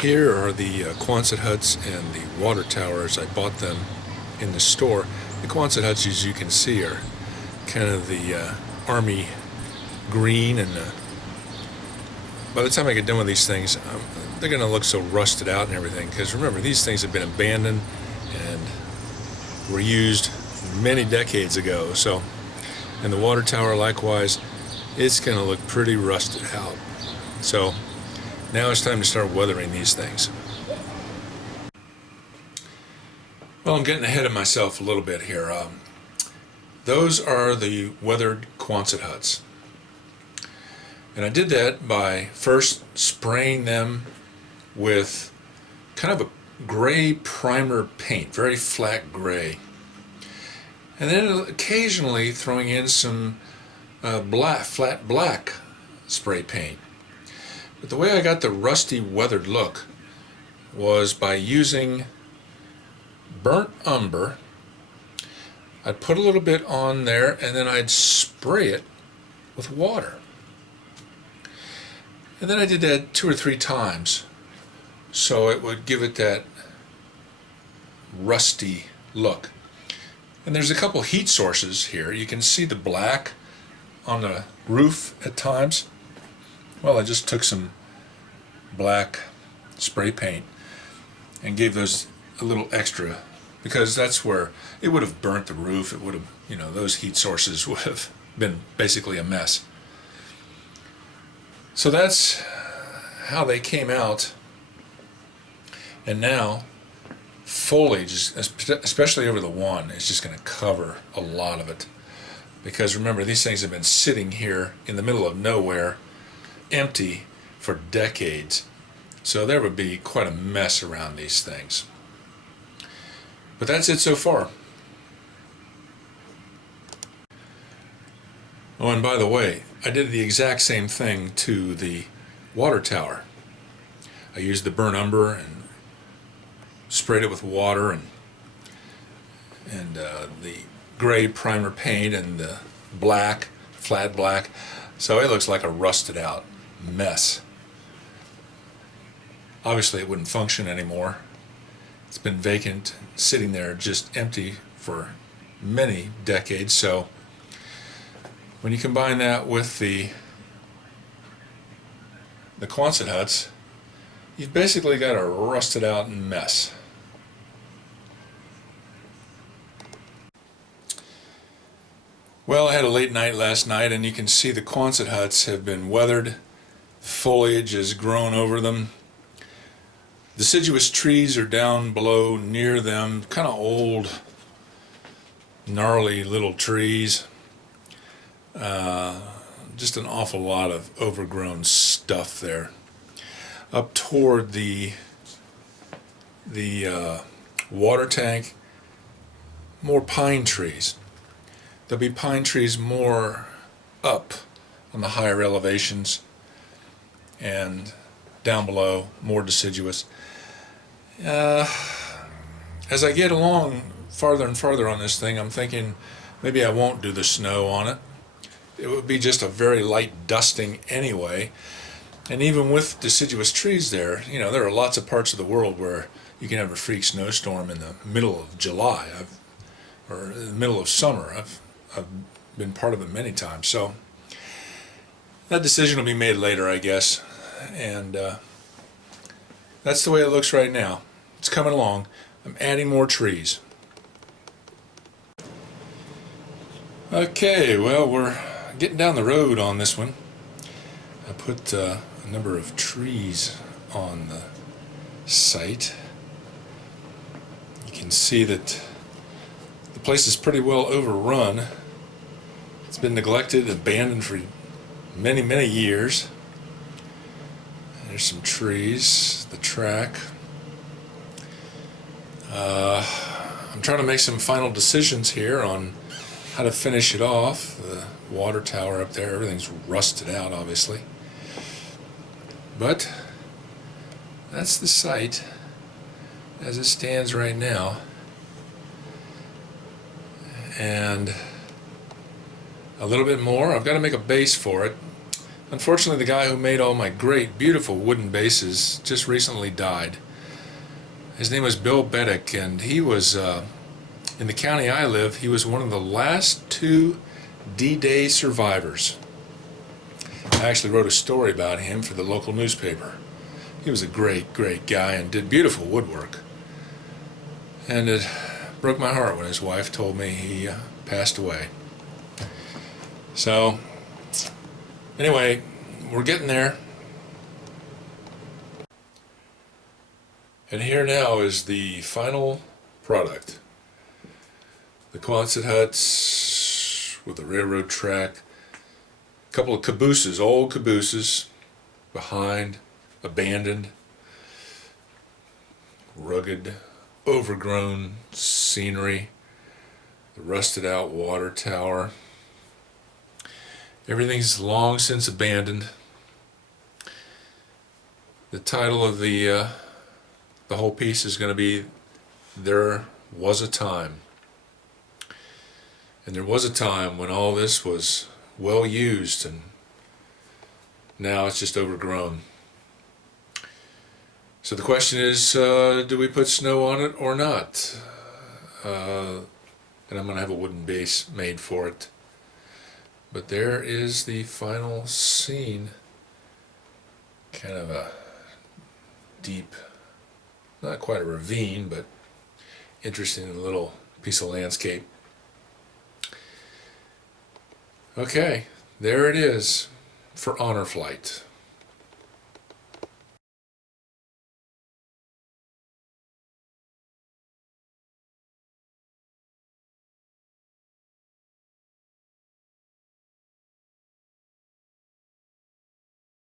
Here are the Quonset huts and the water towers. I bought them in the store. The Quonset huts, as you can see, are kind of the army green, and by the time I get done with these things, they're going to look so rusted out and everything, because remember, these things have been abandoned and were used many decades ago. So, and the water tower likewise, it's going to look pretty rusted out. So now it's time to start weathering these things. Well, I'm getting ahead of myself a little bit here. Those are the weathered Quonset huts. And I did that by first spraying them with kind of a gray primer paint, very flat gray. And then occasionally throwing in some flat black spray paint. But the way I got the rusty weathered look was by using burnt umber. I'd put a little bit on there and then I'd spray it with water. And then I did that 2 or 3 times so it would give it that rusty look. And there's a couple heat sources here. You can see the black on the roof at times. Well, I just took some black spray paint and gave those a little extra, because that's where it would have burnt the roof. It would have, those heat sources would have been basically a mess. So that's how they came out. And now foliage, especially over the one, is just going to cover a lot of it. Because remember, these things have been sitting here in the middle of nowhere, empty, for decades. So there would be quite a mess around these things. But that's it so far. Oh, and by the way, I did the exact same thing to the water tower. I used the burnt umber and sprayed it with water and the gray primer paint and the black, flat black. So it looks like a rusted out mess. Obviously it wouldn't function anymore. It's been vacant, sitting there just empty for many decades. So when you combine that with the Quonset huts, you've basically got a rusted out mess. Well, I had a late night last night, and you can see the Quonset huts have been weathered. Foliage has grown over them. Deciduous trees are down below near them, kind of old, gnarly little trees. Just an awful lot of overgrown stuff there. Up toward the water tank, more pine trees. There'll be pine trees more up on the higher elevations, and down below more deciduous. As I get along farther and farther on this thing, I'm thinking maybe I won't do the snow on it. It would be just a very light dusting anyway. And even with deciduous trees there, there are lots of parts of the world where you can have a freak snowstorm in the middle of July or in the middle of summer. I've been part of it many times. So that decision will be made later, I guess. And that's the way it looks right now. It's coming along. I'm adding more trees. Okay, well, we're getting down the road on this one. I put a number of trees on the site. You can see that the place is pretty well overrun. It's been neglected, abandoned for many, many years. There's some trees, the track. I'm trying to make some final decisions here on how to finish it off. The water tower up there, everything's rusted out, obviously. But that's the site as it stands right now. And a little bit more. I've got to make a base for it. Unfortunately, the guy who made all my great, beautiful wooden bases just recently died. His name was Bill Beddick, and he was, in the county I live, he was one of the last two D-Day survivors. I actually wrote a story about him for the local newspaper. He was a great, great guy and did beautiful woodwork. And it broke my heart when his wife told me he passed away. So, anyway, we're getting there. And here now is the final product. The Quonset huts with the railroad track. A couple of cabooses, old cabooses, behind, abandoned, rugged, overgrown scenery, the rusted out water tower. Everything's long since abandoned. The title of the whole piece is going to be There Was a Time. And there was a time when all this was well used, and now it's just overgrown. So the question is, do we put snow on it or not? And I'm going to have a wooden base made for it. But there is the final scene. Kind of a deep, not quite a ravine, but interesting little piece of landscape. Okay, there it is for Honor Flight.